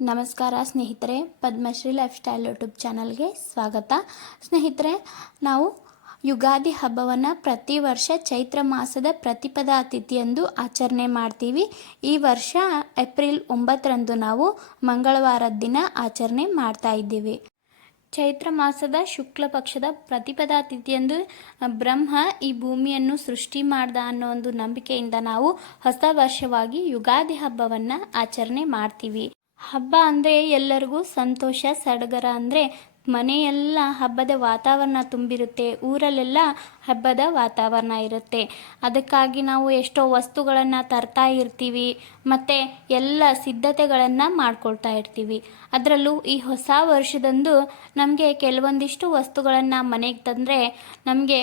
ನಮಸ್ಕಾರ ಸ್ನೇಹಿತರೆ, Padmashri life style YouTube ಚಾನಲ್ಗೆ ಸ್ವಾಗತ. ಸ್ನೇಹಿತರೆ, ನಾವು ಯುಗಾದಿ ಹಬ್ಬವನ್ನು ಪ್ರತಿ ವರ್ಷ ಚೈತ್ರ ಮಾಸದ ಪ್ರತಿಪದಾ ತಿಥಿಯಂದು ಆಚರಣೆ ಮಾಡ್ತೀವಿ. ಈ ವರ್ಷ ಏಪ್ರಿಲ್ 9ರಂದು ನಾವು ಮಂಗಳವಾರದ ದಿನ ಆಚರಣೆ ಮಾಡ್ತಾ ಇದ್ದೀವಿ. ಚೈತ್ರ ಮಾಸದ ಶುಕ್ಲ ಪಕ್ಷದ ಪ್ರತಿಪದಾ ತಿಥಿಯಂದು ಬ್ರಹ್ಮ ಈ ಭೂಮಿಯನ್ನು ಸೃಷ್ಟಿ ಮಾಡ್ದ ಅನ್ನೋ ಒಂದು ನಂಬಿಕೆಯಿಂದ ನಾವು ಹೊಸ ವರ್ಷವಾಗಿ ಯುಗಾದಿ ಹಬ್ಬವನ್ನು ಆಚರಣೆ ಮಾಡ್ತೀವಿ. ಹಬ್ಬ ಅಂದರೆ ಎಲ್ಲರಿಗೂ ಸಂತೋಷ, ಸಡಗರ. ಅಂದರೆ ಮನೆಯೆಲ್ಲ ಹಬ್ಬದ ವಾತಾವರಣ ತುಂಬಿರುತ್ತೆ, ಊರಲ್ಲೆಲ್ಲ ಹಬ್ಬದ ವಾತಾವರಣ ಇರುತ್ತೆ. ಅದಕ್ಕಾಗಿ ನಾವು ಎಷ್ಟೋ ವಸ್ತುಗಳನ್ನು ತರ್ತಾ ಇರ್ತೀವಿ ಮತ್ತು ಎಲ್ಲ ಸಿದ್ಧತೆಗಳನ್ನು ಮಾಡ್ಕೊಳ್ತಾ ಇರ್ತೀವಿ. ಅದರಲ್ಲೂ ಈ ಹೊಸ ವರ್ಷದಂದು ನಮಗೆ ಕೆಲವೊಂದಿಷ್ಟು ವಸ್ತುಗಳನ್ನು ಮನೆಗೆ ತಂದರೆ ನಮಗೆ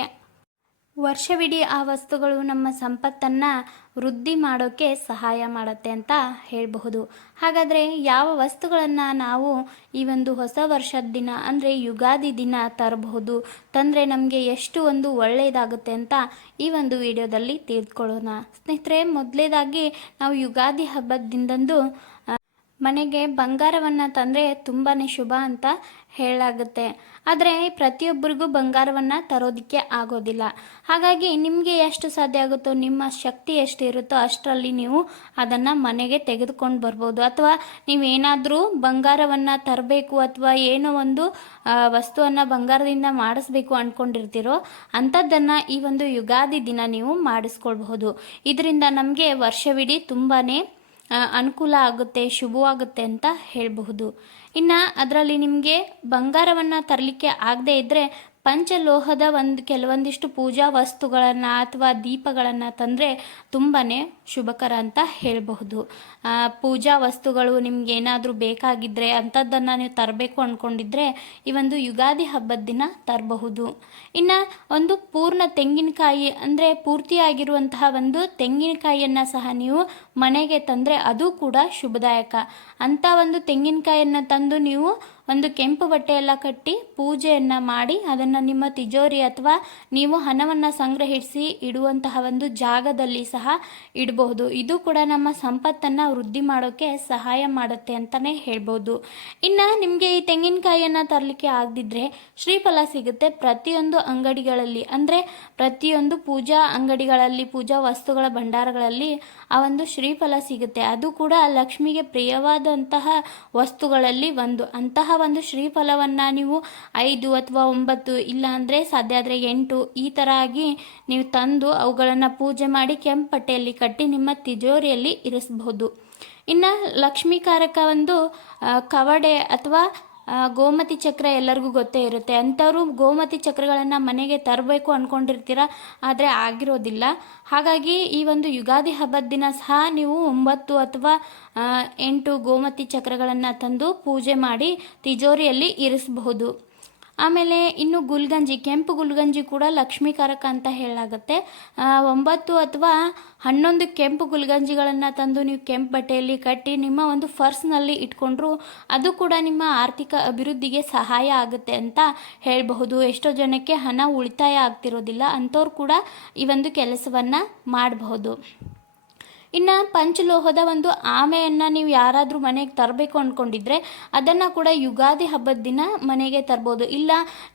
ವರ್ಷವಿಡೀ ಆ ವಸ್ತುಗಳು ನಮ್ಮ ಸಂಪತ್ತನ್ನು ವೃದ್ಧಿ ಮಾಡೋಕ್ಕೆ ಸಹಾಯ ಮಾಡುತ್ತೆ ಅಂತ ಹೇಳಬಹುದು. ಹಾಗಾದರೆ ಯಾವ ವಸ್ತುಗಳನ್ನು ನಾವು ಈ ಒಂದು ಹೊಸ ವರ್ಷದ ದಿನ ಅಂದರೆ ಯುಗಾದಿ ದಿನ ತರಬಹುದು, ತಂದರೆ ನಮಗೆ ಎಷ್ಟು ಒಂದು ಒಳ್ಳೆಯದಾಗುತ್ತೆ ಅಂತ ಈ ಒಂದು ವಿಡಿಯೋದಲ್ಲಿ ತಿಳಿದುಕೊಳ್ಳೋಣ. ಸ್ನೇಹಿತರೆ, ಮೊದಲೇದಾಗಿ ನಾವು ಯುಗಾದಿ ಹಬ್ಬದ ದಿನದಂದು ಮನೆಗೆ ಬಂಗಾರವನ್ನು ತಂದರೆ ತುಂಬಾ ಶುಭ ಅಂತ ಹೇಳಲಾಗುತ್ತೆ. ಆದರೆ ಪ್ರತಿಯೊಬ್ಬರಿಗೂ ಬಂಗಾರವನ್ನು ತರೋದಕ್ಕೆ ಆಗೋದಿಲ್ಲ. ಹಾಗಾಗಿ ನಿಮಗೆ ಎಷ್ಟು ಸಾಧ್ಯ ಆಗುತ್ತೋ, ನಿಮ್ಮ ಶಕ್ತಿ ಎಷ್ಟು ಇರುತ್ತೋ ಅಷ್ಟರಲ್ಲಿ ನೀವು ಅದನ್ನು ಮನೆಗೆ ತೆಗೆದುಕೊಂಡು ಬರ್ಬೋದು. ಅಥವಾ ನೀವೇನಾದರೂ ಬಂಗಾರವನ್ನು ತರಬೇಕು ಅಥವಾ ಏನೋ ಒಂದು ವಸ್ತುವನ್ನು ಬಂಗಾರದಿಂದ ಮಾಡಿಸ್ಬೇಕು ಅಂದ್ಕೊಂಡಿರ್ತೀರೋ ಅಂಥದ್ದನ್ನು ಈ ಒಂದು ಯುಗಾದಿ ದಿನ ನೀವು ಮಾಡಿಸ್ಕೊಳ್ಬಹುದು. ಇದರಿಂದ ನಮಗೆ ವರ್ಷವಿಡೀ ತುಂಬಾ ಅನುಕೂಲ ಆಗುತ್ತೆ, ಶುಭವಾಗುತ್ತೆ ಅಂತ ಹೇಳಬಹುದು. ಇನ್ನು ಅದರಲ್ಲಿ ನಿಮಗೆ ಬಂಗಾರವನ್ನು ತರಲಿಕ್ಕೆ ಆಗದೇ ಇದ್ದರೆ ಪಂಚಲೋಹದ ಕೆಲವೊಂದಿಷ್ಟು ಪೂಜಾ ವಸ್ತುಗಳನ್ನು ಅಥವಾ ದೀಪಗಳನ್ನು ತಂದರೆ ತುಂಬಾ ಶುಭಕರ ಅಂತ ಹೇಳಬಹುದು. ಪೂಜಾ ವಸ್ತುಗಳು ನಿಮ್ಗೆ ಏನಾದರೂ ಬೇಕಾಗಿದ್ದರೆ ಅಂಥದ್ದನ್ನು ನೀವು ತರಬೇಕು ಅಂದ್ಕೊಂಡಿದ್ರೆ ಈ ಒಂದು ಯುಗಾದಿ ಹಬ್ಬದ ದಿನ ತರಬಹುದು. ಇನ್ನು ಒಂದು ಪೂರ್ಣ ತೆಂಗಿನಕಾಯಿ ಅಂದರೆ ಪೂರ್ತಿಯಾಗಿರುವಂತಹ ಒಂದು ತೆಂಗಿನಕಾಯಿಯನ್ನು ಸಹ ನೀವು ಮನೆಗೆ ತಂದರೆ ಅದು ಕೂಡ ಶುಭದಾಯಕ. ಅಂಥ ಒಂದು ತೆಂಗಿನಕಾಯಿಯನ್ನು ತಂದು ನೀವು ಒಂದು ಕೆಂಪು ಬಟ್ಟೆಯೆಲ್ಲ ಕಟ್ಟಿ ಪೂಜೆಯನ್ನು ಮಾಡಿ ಅದನ್ನು ನಿಮ್ಮ ತಿಜೋರಿ ಅಥವಾ ನೀವು ಹಣವನ್ನು ಸಂಗ್ರಹಿಸಿ ಇಡುವಂತಹ ಒಂದು ಜಾಗದಲ್ಲಿ ಸಹ ಇಡಬಹುದು. ಇದು ಕೂಡ ನಮ್ಮ ಸಂಪತ್ತನ್ನು ವೃದ್ಧಿ ಮಾಡೋಕ್ಕೆ ಸಹಾಯ ಮಾಡುತ್ತೆ ಅಂತಲೇ ಹೇಳ್ಬೋದು. ಇನ್ನು ನಿಮಗೆ ಈ ತೆಂಗಿನಕಾಯಿಯನ್ನು ತರಲಿಕ್ಕೆ ಆಗದಿದ್ದರೆ ಶ್ರೀಫಲ ಸಿಗುತ್ತೆ ಪ್ರತಿಯೊಂದು ಅಂಗಡಿಗಳಲ್ಲಿ. ಅಂದರೆ ಪ್ರತಿಯೊಂದು ಪೂಜಾ ಅಂಗಡಿಗಳಲ್ಲಿ, ಪೂಜಾ ವಸ್ತುಗಳ ಭಂಡಾರಗಳಲ್ಲಿ ಆ ಒಂದು ಶ್ರೀಫಲ ಸಿಗುತ್ತೆ. ಅದು ಕೂಡ ಲಕ್ಷ್ಮಿಗೆ ಪ್ರಿಯವಾದಂತಹ ವಸ್ತುಗಳಲ್ಲಿ ಒಂದು. ಅಂತಹ ಒಂದು ಶ್ರೀಫಲವನ್ನು ನೀವು 5 ಅಥವಾ 9 ಇಲ್ಲ ಅಂದರೆ ಸಾಧ್ಯ ಆದರೆ 8 ಈ ಥರ ಆಗಿ ನೀವು ತಂದು ಅವುಗಳನ್ನು ಪೂಜೆ ಮಾಡಿ ಕೆಂಪು ಪಟ್ಟೆಯಲ್ಲಿ ಕಟ್ಟಿ ನಿಮ್ಮ ತಿಜೋರಿಯಲ್ಲಿ ಇರಿಸಬಹುದು. ಇನ್ನು ಲಕ್ಷ್ಮೀಕಾರಕ ಒಂದು ಕವಡೆ ಅಥವಾ ಗೋಮತಿ ಚಕ್ರ ಎಲ್ಲರಿಗೂ ಗೊತ್ತೇ ಇರುತ್ತೆ. ಅಂಥವರು ಗೋಮತಿ ಚಕ್ರಗಳನ್ನು ಮನೆಗೆ ತರಬೇಕು ಅಂದ್ಕೊಂಡಿರ್ತೀರ, ಆದರೆ ಆಗಿರೋದಿಲ್ಲ. ಹಾಗಾಗಿ ಈ ಒಂದು ಯುಗಾದಿ ಹಬ್ಬದ ದಿನ ಸಹ ನೀವು 9 ಅಥವಾ 8 ಗೋಮತಿ ಚಕ್ರಗಳನ್ನು ತಂದು ಪೂಜೆ ಮಾಡಿ ತಿಜೋರಿಯಲ್ಲಿ ಇರಿಸಬಹುದು. ಆಮೇಲೆ ಇನ್ನು ಗುಲ್ಗಂಜಿ, ಕೆಂಪು ಗುಲ್ಗಂಜಿ ಕೂಡ ಲಕ್ಷ್ಮೀಕಾರಕ ಅಂತ ಹೇಳಲಾಗುತ್ತೆ. 9 ಅಥವಾ 11 ಕೆಂಪು ಗುಲ್ಗಂಜಿಗಳನ್ನು ತಂದು ನೀವು ಕೆಂಪು ಬಟ್ಟೆಯಲ್ಲಿ ಕಟ್ಟಿ ನಿಮ್ಮ ಒಂದು ಪರ್ಸ್ನಲ್ಲಿ ಇಟ್ಕೊಂಡ್ರು ಅದು ಕೂಡ ನಿಮ್ಮ ಆರ್ಥಿಕ ಅಭಿವೃದ್ಧಿಗೆ ಸಹಾಯ ಆಗುತ್ತೆ ಅಂತ ಹೇಳಬಹುದು. ಎಷ್ಟೋ ಜನಕ್ಕೆ ಹಣ ಉಳಿತಾಯ ಆಗ್ತಿರೋದಿಲ್ಲ, ಅಂಥವ್ರು ಕೂಡ ಈ ಒಂದು ಕೆಲಸವನ್ನು ಮಾಡಬಹುದು. ಇನ್ನು ಪಂಚಲೋಹದ ಒಂದು ಆಮೆಯನ್ನು ನೀವು ಯಾರಾದರೂ ಮನೆಗೆ ತರಬೇಕು ಅಂದ್ಕೊಂಡಿದ್ರೆ ಅದನ್ನು ಕೂಡ ಯುಗಾದಿ ಹಬ್ಬದ ದಿನ ಮನೆಗೆ ತರ್ಬೋದು. ಇಲ್ಲ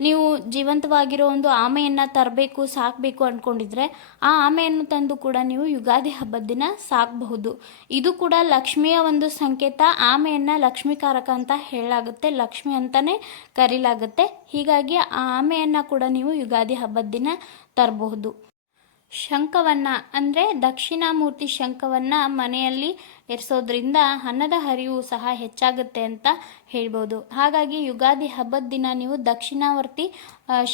ನೀವು ಜೀವಂತವಾಗಿರೋ ಒಂದು ಆಮೆಯನ್ನು ತರಬೇಕು, ಸಾಕಬೇಕು ಅಂದ್ಕೊಂಡಿದ್ರೆ ಆ ಆಮೆಯನ್ನು ತಂದು ಕೂಡ ನೀವು ಯುಗಾದಿ ಹಬ್ಬದ ದಿನ ಸಾಕಬಹುದು. ಇದು ಕೂಡ ಲಕ್ಷ್ಮಿಯ ಒಂದು ಸಂಕೇತ. ಆಮೆಯನ್ನು ಲಕ್ಷ್ಮೀಕಾರಕ ಅಂತ ಹೇಳಲಾಗುತ್ತೆ, ಲಕ್ಷ್ಮಿ ಅಂತಲೇ ಕರೀಲಾಗುತ್ತೆ. ಹೀಗಾಗಿ ಆ ಆಮೆಯನ್ನು ಕೂಡ ನೀವು ಯುಗಾದಿ ಹಬ್ಬದ ದಿನ ತರಬಹುದು. ಶಂಖವನ್ನು ಅಂದರೆ ದಕ್ಷಿಣಾಮೂರ್ತಿ ಶಂಖವನ್ನು ಮನೆಯಲ್ಲಿ ಎರಿಸೋದ್ರಿಂದ ಹಣದ ಹರಿವು ಸಹ ಹೆಚ್ಚಾಗುತ್ತೆ ಅಂತ ಹೇಳ್ಬೋದು. ಹಾಗಾಗಿ ಯುಗಾದಿ ಹಬ್ಬದ ದಿನ ನೀವು ದಕ್ಷಿಣಾವರ್ತಿ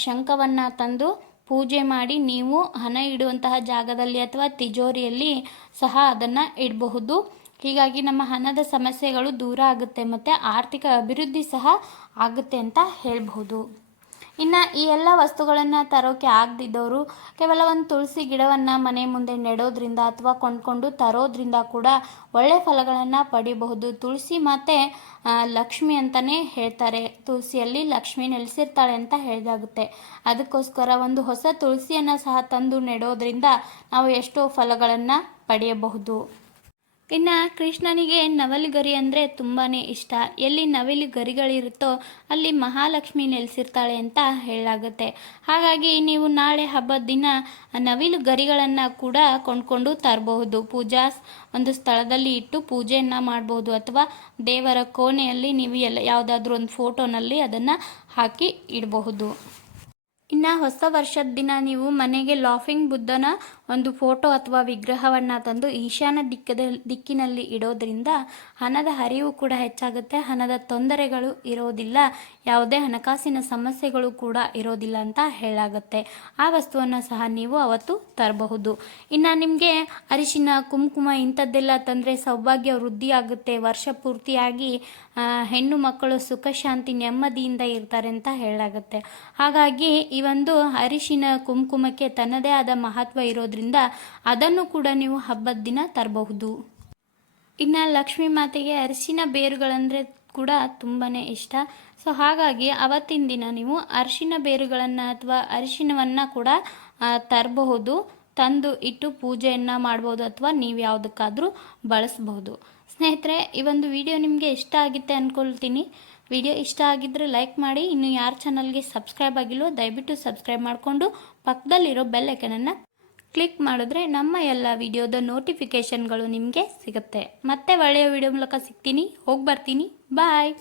ಶಂಖವನ್ನು ತಂದು ಪೂಜೆ ಮಾಡಿ ನೀವು ಹಣ ಇಡುವಂತಹ ಜಾಗದಲ್ಲಿ ಅಥವಾ ತಿಜೋರಿಯಲ್ಲಿ ಸಹ ಅದನ್ನು ಇಡಬಹುದು. ಹೀಗಾಗಿ ನಮ್ಮ ಹಣದ ಸಮಸ್ಯೆಗಳು ದೂರ ಆಗುತ್ತೆ ಮತ್ತು ಆರ್ಥಿಕ ಅಭಿವೃದ್ಧಿ ಸಹ ಆಗುತ್ತೆ ಅಂತ ಹೇಳ್ಬಹುದು. ಇನ್ನು ಈ ಎಲ್ಲ ವಸ್ತುಗಳನ್ನು ತರೋಕ್ಕೆ ಆಗದಿದ್ದವರು ಕೇವಲ ಒಂದು ತುಳಸಿ ಗಿಡವನ್ನು ಮನೆ ಮುಂದೆ ನೆಡೋದ್ರಿಂದ ಅಥವಾ ಕೊಂಡ್ಕೊಂಡು ತರೋದ್ರಿಂದ ಕೂಡ ಒಳ್ಳೆಯ ಫಲಗಳನ್ನು ಪಡಿಬಹುದು. ತುಳಸಿ ಮತ್ತು ಲಕ್ಷ್ಮಿ ಅಂತಲೇ ಹೇಳ್ತಾರೆ, ತುಳಸಿಯಲ್ಲಿ ಲಕ್ಷ್ಮಿ ನೆಲೆಸಿರ್ತಾಳೆ ಅಂತ ಹೇಳಲಾಗುತ್ತೆ. ಅದಕ್ಕೋಸ್ಕರ ಒಂದು ಹೊಸ ತುಳಸಿಯನ್ನು ಸಹ ತಂದು ನೆಡೋದ್ರಿಂದ ನಾವು ಎಷ್ಟೋ ಫಲಗಳನ್ನು ಪಡೆಯಬಹುದು. ಇನ್ನು ಕೃಷ್ಣನಿಗೆ ನವಲು ಗರಿ ಅಂದರೆ ತುಂಬಾ ಇಷ್ಟ. ಎಲ್ಲಿ ನವಿಲು ಗರಿಗಳಿರುತ್ತೋ ಅಲ್ಲಿ ಮಹಾಲಕ್ಷ್ಮಿ ನೆಲೆಸಿರ್ತಾಳೆ ಅಂತ ಹೇಳಲಾಗುತ್ತೆ. ಹಾಗಾಗಿ ನೀವು ನಾಳೆ ಹಬ್ಬದ ದಿನ ನವಿಲು ಗರಿಗಳನ್ನು ಕೂಡ ಕೊಂಡ್ಕೊಂಡು ತರಬಹುದು. ಒಂದು ಸ್ಥಳದಲ್ಲಿ ಇಟ್ಟು ಪೂಜೆಯನ್ನು ಮಾಡಬಹುದು, ಅಥವಾ ದೇವರ ಕೋಣೆಯಲ್ಲಿ ನೀವು ಯಾವುದಾದ್ರೂ ಒಂದು ಫೋಟೋನಲ್ಲಿ ಅದನ್ನು ಹಾಕಿ ಇಡಬಹುದು. ಇನ್ನು ಹೊಸ ವರ್ಷದ ದಿನ ನೀವು ಮನೆಗೆ ಲಾಫಿಂಗ್ ಬುದ್ಧನ ಒಂದು ಫೋಟೋ ಅಥವಾ ವಿಗ್ರಹವನ್ನು ತಂದು ಈಶಾನ್ಯ ದಿಕ್ಕಿನಲ್ಲಿ ಇಡೋದ್ರಿಂದ ಹಣದ ಹರಿವು ಕೂಡ ಹೆಚ್ಚಾಗುತ್ತೆ, ಹಣದ ತೊಂದರೆಗಳು ಇರೋದಿಲ್ಲ, ಯಾವುದೇ ಹಣಕಾಸಿನ ಸಮಸ್ಯೆಗಳು ಕೂಡ ಇರೋದಿಲ್ಲ ಅಂತ ಹೇಳಾಗುತ್ತೆ. ಆ ವಸ್ತುವನ್ನು ಸಹ ನೀವು ಅವತ್ತು ತರಬಹುದು. ಇನ್ನು ನಿಮಗೆ ಅರಿಶಿನ, ಕುಂಕುಮ ಇಂಥದ್ದೆಲ್ಲ ತಂದರೆ ಸೌಭಾಗ್ಯ ವೃದ್ಧಿ ಆಗುತ್ತೆ, ವರ್ಷ ಪೂರ್ತಿಯಾಗಿ ಹೆಣ್ಣು ಮಕ್ಕಳು ಸುಖ ಶಾಂತಿ ನೆಮ್ಮದಿಯಿಂದ ಇರ್ತಾರೆ ಅಂತ ಹೇಳಾಗುತ್ತೆ. ಹಾಗಾಗಿ ಈ ಒಂದು ಅರಿಶಿನ ಕುಂಕುಮಕ್ಕೆ ತನ್ನದೇ ಆದ ಮಹತ್ವ ಇರೋದ್ರಿಂದ ಅದನ್ನು ಕೂಡ ನೀವು ಹಬ್ಬದ ದಿನ ತರಬಹುದು. ಇನ್ನು ಲಕ್ಷ್ಮೀ ಮಾತೆಗೆ ಅರಿಶಿನ ಬೇರುಗಳಂದರೆ ಕೂಡ ತುಂಬಾ ಇಷ್ಟ. ಸೊ ಹಾಗಾಗಿ ಅವತ್ತಿನ ದಿನ ನೀವು ಅರಿಶಿನ ಬೇರುಗಳನ್ನು ಅಥವಾ ಅರಿಶಿನವನ್ನು ಕೂಡ ತರಬಹುದು, ತಂದು ಇಟ್ಟು ಪೂಜೆಯನ್ನು ಮಾಡ್ಬೋದು, ಅಥವಾ ನೀವು ಯಾವುದಕ್ಕಾದರೂ ಬಳಸಬಹುದು. ಸ್ನೇಹಿತರೆ, ಈ ಒಂದು ವಿಡಿಯೋ ನಿಮಗೆ ಇಷ್ಟ ಆಗುತ್ತೆ ಅಂದ್ಕೊಳ್ತೀನಿ. ವಿಡಿಯೋ ಇಷ್ಟ ಆಗಿದ್ದರೆ ಲೈಕ್ ಮಾಡಿ. ಇನ್ನು ಯಾರ ಚಾನಲ್ಗೆ ಸಬ್ಸ್ಕ್ರೈಬ್ ಆಗಿಲ್ವೋ ದಯವಿಟ್ಟು ಸಬ್ಸ್ಕ್ರೈಬ್ ಮಾಡಿಕೊಂಡು ಪಕ್ಕದಲ್ಲಿರೋ ಬೆಲ್ ಐಕನನ್ನು ಕ್ಲಿಕ್ ಮಾಡಿದ್ರೆ ನಮ್ಮ ಎಲ್ಲ ವಿಡಿಯೋದ ನೋಟಿಫಿಕೇಷನ್ಗಳು ನಿಮಗೆ ಸಿಗುತ್ತೆ. ಮತ್ತೆ ಒಳ್ಳೆಯ ವಿಡಿಯೋ ಮೂಲಕ ಸಿಗ್ತೀನಿ. ಹೋಗಿ ಬರ್ತೀನಿ. ಬಾಯ್.